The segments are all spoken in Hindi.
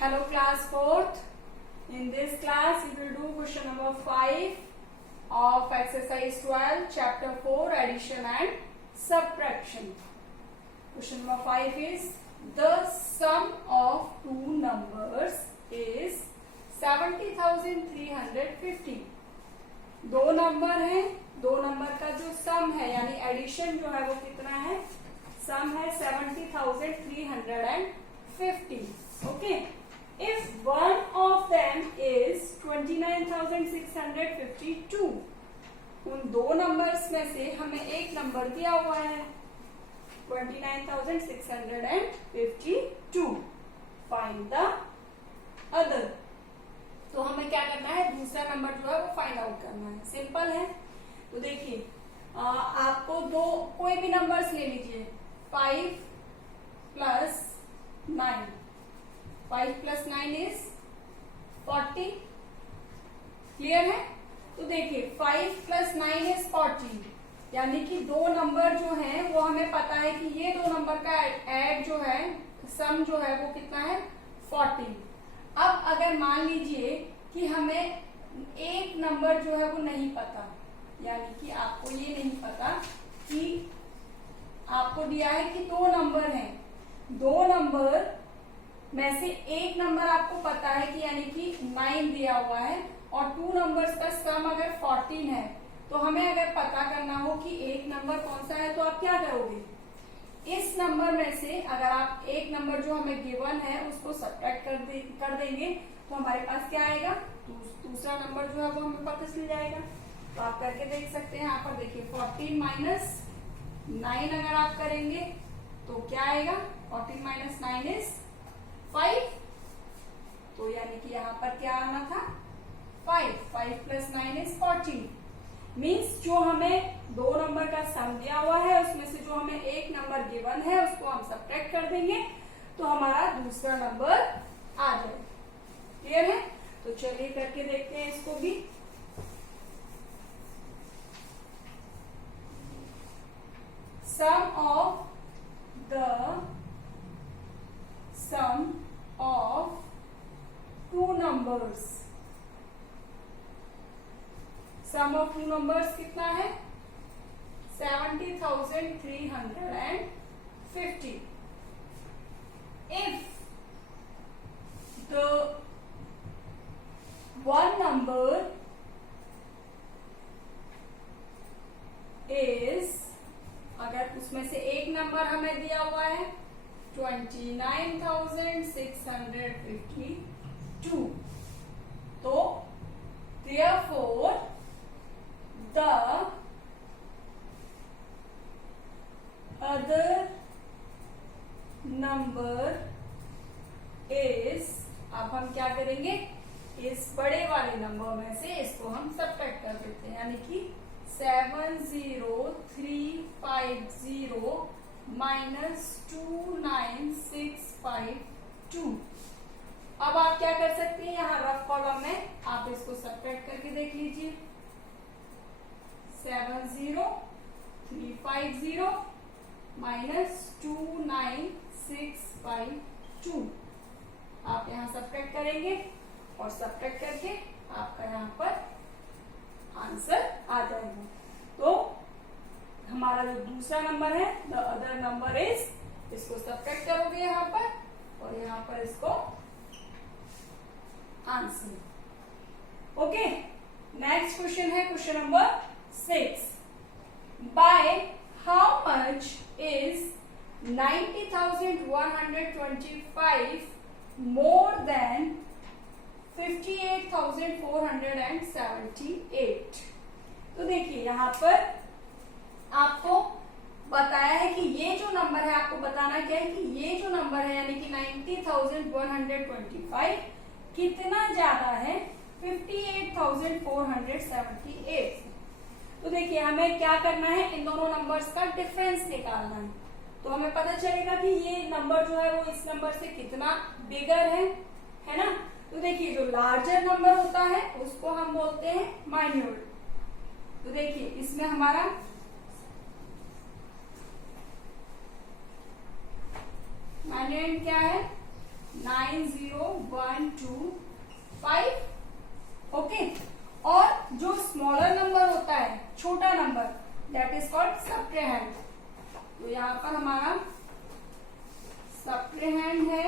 Hello class 4th. In this class we will do question number 5 of exercise 12 chapter 4 addition and subtraction. Question number 5 is the sum of two numbers is 70,350. दो नंबर हैं, दो नंबर का जो सम है यानी एडिशन जो है वो कितना है, सम है 70,350. Okay, if one of them is 29,652, उन दो नंबर्स में से हमें एक नंबर दिया हुआ है 29,652. Find the other. तो हमें क्या करना है, दूसरा नंबर जो है वो फाइंड आउट करना है. सिंपल है. तो देखिए आपको दो कोई भी नंबर्स ले लीजिए. 5 + 9. 5 + 9 इज 40. क्लियर है. तो देखिए 5 + 9 इज 40, यानी कि दो नंबर जो हैं वो हमें पता है कि ये दो नंबर का ऐड जो है, सम जो है वो कितना है 40. अब अगर मान लीजिए कि हमें एक नंबर जो है वो नहीं पता, यानी कि आपको ये नहीं पता कि आपको दिया है कि दो नंबर हैं, दो नंबर में से एक नंबर आपको पता है कि यानी कि 9 दिया हुआ है और टू नंबर्स का सम अगर 14 है, तो हमें अगर पता करना हो कि एक नंबर कौन सा है तो आप क्या करोगे, इस नंबर में से अगर आप एक नंबर जो हमें गिवन है उसको सब्ट्रैक्ट कर देंगे तो हमारे पास क्या आएगा, दूसरा नंबर जो है वो हमें पता चल जाएगा. तो आप करके देख सकते हैं. यहाँ पर देखिए 14 - 9 अगर आप करेंगे तो क्या आएगा, 14 - 9 इज 5. तो यानी कि यहाँ पर क्या आना था 5. 5 + 9 इज 14. मीन्स जो हमें दो नंबर का सम दिया हुआ है उसमें से जो हमें एक नंबर गिवन है उसको हम सब्ट्रैक्ट कर देंगे तो हमारा दूसरा नंबर आ जाए. क्लियर है. तो चलिए करके देखते हैं इसको भी. Sum of two numbers. Sum of two numbers कितना है 70,350. If the one number is, अगर उसमें से एक नंबर हमें दिया हुआ है 29,652, तो therefore the other number is, अब हम क्या करेंगे, इस बड़े वाले नंबर में से इसको हम सब्ट्रैक्ट कर देते हैं, यानी कि 70,350 - 29,652. अब आप क्या कर सकते हैं, यहाँ रफ कॉलम में आप इसको सब्ट्रैक्ट करके देख लीजिए. 70,350 - 29,652. आप यहाँ सब्ट्रैक्ट करेंगे और सब्ट्रैक्ट करके आपका यहाँ पर आंसर आ जाएगा. तो हमारा जो दूसरा नंबर है द अदर नंबर इज, इसको सब्ट्रैक्ट करोगे यहाँ पर और यहाँ पर इसको आंसर. ओके, नेक्स्ट क्वेश्चन है question number 6. By how much is 90,125 more than 58,478. तो देखिए यहाँ पर आपको बताया है कि ये जो नंबर है, आपको बताना क्या है कि ये जो नंबर है यानी कि 90,125 कितना ज्यादा है 58,478. तो देखिए हमें क्या करना है, इन दोनों नंबर्स का डिफरेंस निकालना है. तो हमें पता चलेगा कि ये नंबर जो है वो इस नंबर से कितना बिगर है ना. तो देखिए जो लार्जर नंबर होता है उसको हम बोलते हैं माइन्यूट. तो देखिए इसमें हमारा माइन्यूट क्या है 90125। ओके, और जो स्मॉलर नंबर होता है, छोटा नंबर, दैट इज कॉल्ड सब्ट्रेहैंड। तो यहां पर हमारा सब्ट्रेहैंड है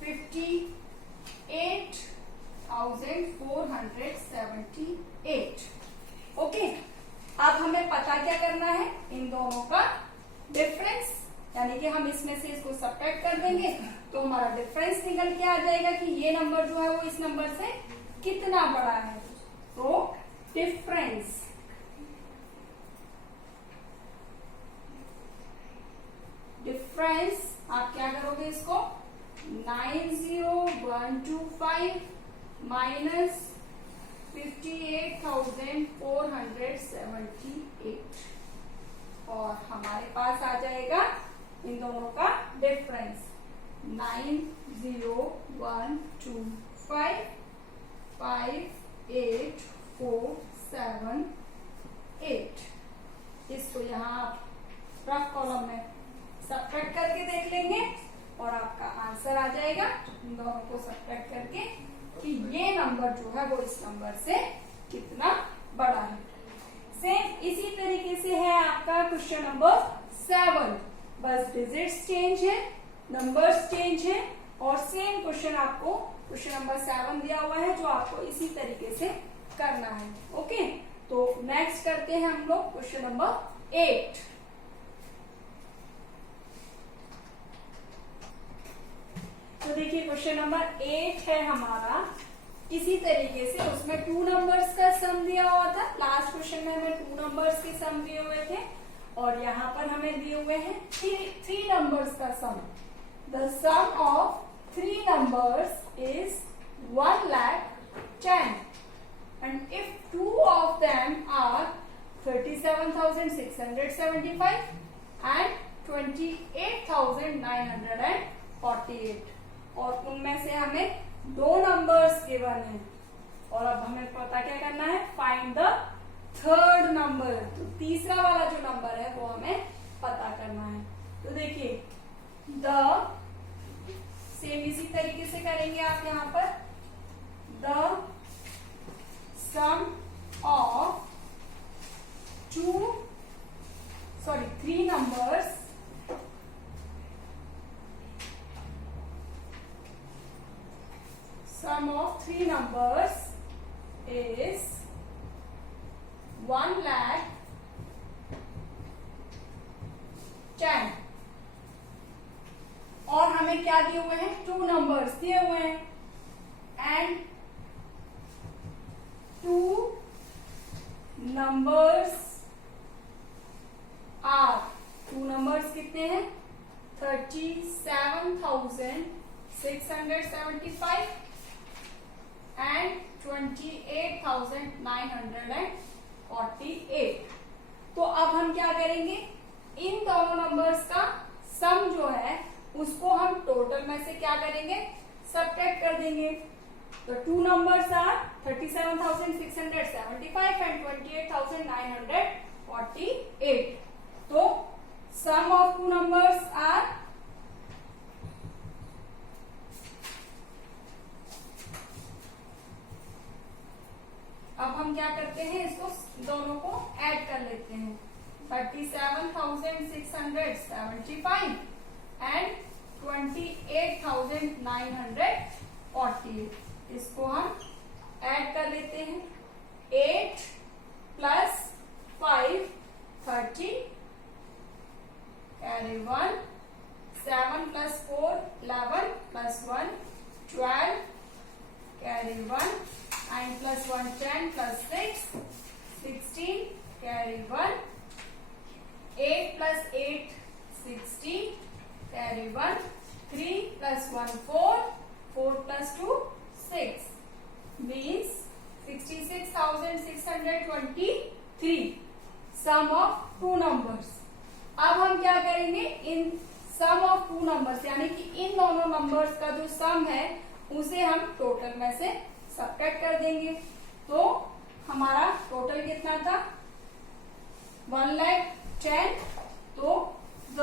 58,478। ओके, अब हमें पता क्या करना है, इन दोनों का डिफरेंस, यानी कि हम इसमें से इसको सब्ट्रैक्ट कर देंगे तो हमारा डिफरेंस निकल के आ जाएगा कि ये नंबर जो है वो इस नंबर से कितना बड़ा है। तो डिफरेंस आप क्या करोगे, इसको 90125 माइनस 58,478 और हमारे पास आ जाएगा इन दोनों का डिफरेंस 9012558,478। इसको यहाँ आप रफ कॉलम में सब्ट्रैक्ट करके देख लेंगे और आपका आंसर आ जाएगा इन दोनों को सब्ट्रैक्ट करके कि ये नंबर जो है वो इस नंबर से कितना बड़ा है। सेम इसी तरीके से है आपका क्वेश्चन नंबर 7, बस डिजिट्स चेंज है, नंबर्स चेंज है और सेम क्वेश्चन आपको क्वेश्चन नंबर 7 दिया हुआ है जो आपको इसी तरीके से करना है। ओके, तो नेक्स्ट करते हैं हम लोग क्वेश्चन नंबर 8। तो देखिए क्वेश्चन नंबर 8 है हमारा, इसी तरीके से उसमें 2 नंबर्स का सम दिया हुआ था। लास्ट क्वेश्चन में हमें 2 नंबर्स के सम दिए हुए थे और यहाँ पर हमें दिए हुए हैं 3 नंबर्स का sum. The sum of 3 numbers is 1,10,000 and if 2 of them are 37,675 and 28,948 और उनमें से हमें 2 नंबर्स गिवन है और अब हमें पता क्या करना है, फाइंड द थर्ड नंबर। तो तीसरा वाला जो नंबर है वो हमें पता करना है। तो देखिए द सेम इसी तरीके से करेंगे आप यहाँ पर, the sum of 3 numbers sum of 3 numbers is 1,10,000 और हमें क्या दिए हुए हैं, 2 नंबर्स दिए हुए हैं एंड 2 numbers are 2 numbers कितने हैं, 37,675 and 28,948। तो अब हम क्या करेंगे, इन दोनों नंबर्स का सम जो है उसको हम टोटल में से क्या करेंगे, सब्ट्रैक्ट कर देंगे। तो 2 numbers are 37,675 and 28,948। तो sum of 2 numbers are अब हम क्या करते हैं, इसको दोनों को ऐड कर लेते हैं। 37,675 and 28,948 इसको हम ऐड कर लेते हैं। 8 plus 5 30 carry 1, 7 plus 4 11 plus 1 12 carry 1, 9 plus 1 10 plus 6 16 carry 1, 8 plus 8 16 carry 1, 3 plus 1 4 4 plus 2 6 means 66,623 sum of 2 numbers। अब हम क्या करेंगे, इन सम ऑफ 2 नंबर्स यानी कि इन दोनों नंबर्स का जो सम है उसे हम टोटल में से सब्ट्रैक्ट कर देंगे। तो हमारा टोटल कितना था, 1,10,000। तो द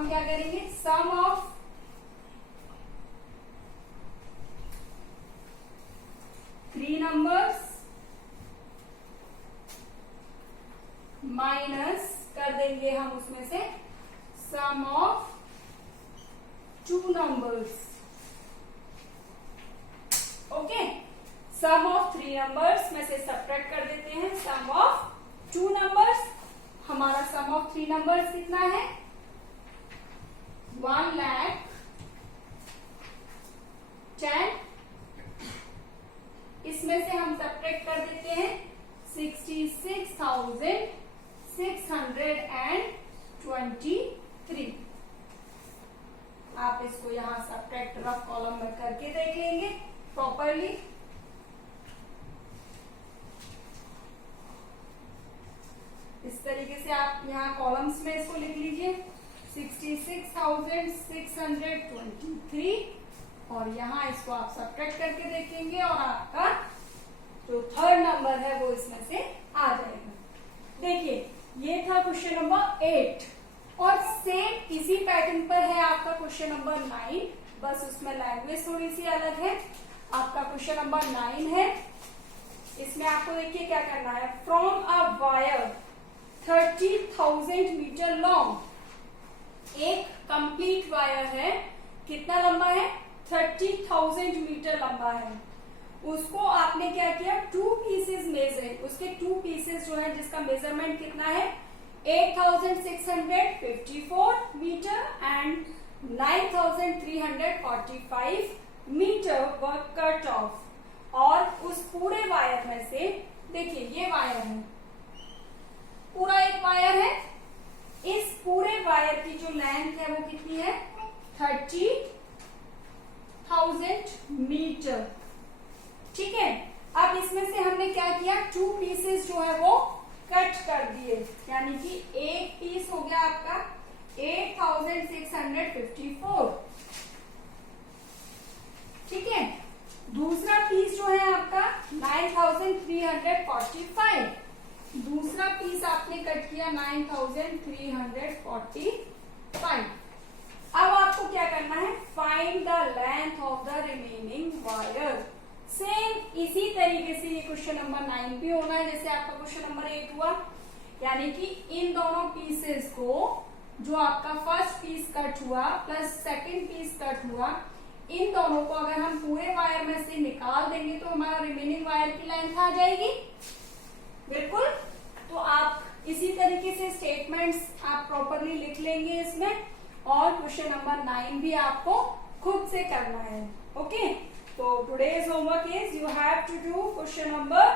हम क्या करेंगे, sum of three numbers minus कर देंगे हम उसमें से sum of two numbers. Okay, sum of three numbers में से सब्ट्रैक्ट कर देते हैं सम ऑफ टू नंबर्स। हमारा सम ऑफ थ्री नंबर्स कितना है, 1,10,000। इसमें से हम सब्ट्रैक्ट कर देते हैं 66,623। आप इसको यहां सब्ट्रैक्ट रफ कॉलम में करके देख लेंगे प्रॉपरली। इस तरीके से आप यहाँ कॉलम्स में इसको लिख लीजिए 66,623 और यहाँ इसको आप सब्ट्रैक्ट करके देखेंगे और आपका जो थर्ड नंबर है वो इसमें से आ जाएगा। देखिए ये था क्वेश्चन नंबर 8 और सेम इसी पैटर्न पर है आपका क्वेश्चन नंबर 9, बस उसमें लैंग्वेज थोड़ी सी अलग है। आपका क्वेश्चन नंबर 9 है, इसमें आपको देखिए क्या करना है, from a wire 30,000 metre long. एक कंप्लीट वायर है, कितना लंबा है, 30,000 मीटर लंबा है। उसको आपने क्या किया, टू पीसेस मेजर, उसके टू पीसेस जो है जिसका मेजरमेंट कितना है 8,654 metre and 9,345 metre were cut off. और उस पूरे वायर में से देखिए ये वायर है, पूरा एक वायर है, इस पूरे वायर की जो लेंथ है वो कितनी है 30,000 मीटर। ठीक है, अब इसमें से हमने क्या किया, टू पीसेस जो है वो कट कर दिए, यानी कि एक पीस हो गया आपका 8,654। ठीक है, दूसरा पीस जो है आपका 9,345, दूसरा पीस आपने कट किया 9,345। अब आपको क्या करना है, find the length of the remaining wire. Same इसी तरीके से ये क्वेश्चन नंबर 9 भी होना है जैसे आपका क्वेश्चन नंबर 8 हुआ, यानी कि इन दोनों पीसेस को, जो आपका फर्स्ट पीस कट हुआ प्लस सेकंड पीस कट हुआ, इन दोनों को अगर हम पूरे वायर में से निकाल देंगे तो हमारा रिमेनिंग वायर की लेंथ आ जाएगी। बिल्कुल, तो आप इसी तरीके से स्टेटमेंट्स आप प्रॉपरली लिख लेंगे इसमें, और क्वेश्चन नंबर 9 भी आपको खुद से करना है। ओके, तो today's homework is you have to do question number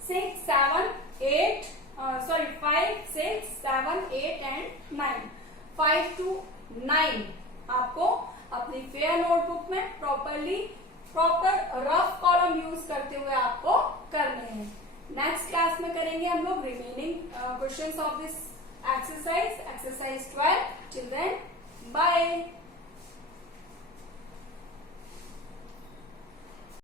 6, 7, 8, 5, 6, 7, 8 and 9। 5 to 9 आपको अपनी फेयर नोटबुक में प्रॉपर रफ कॉलम यूज करते हुए आपको करने हैं। नेक्स्ट क्लास में करेंगे हम लोग remaining questions of this exercise 12। Till then bye.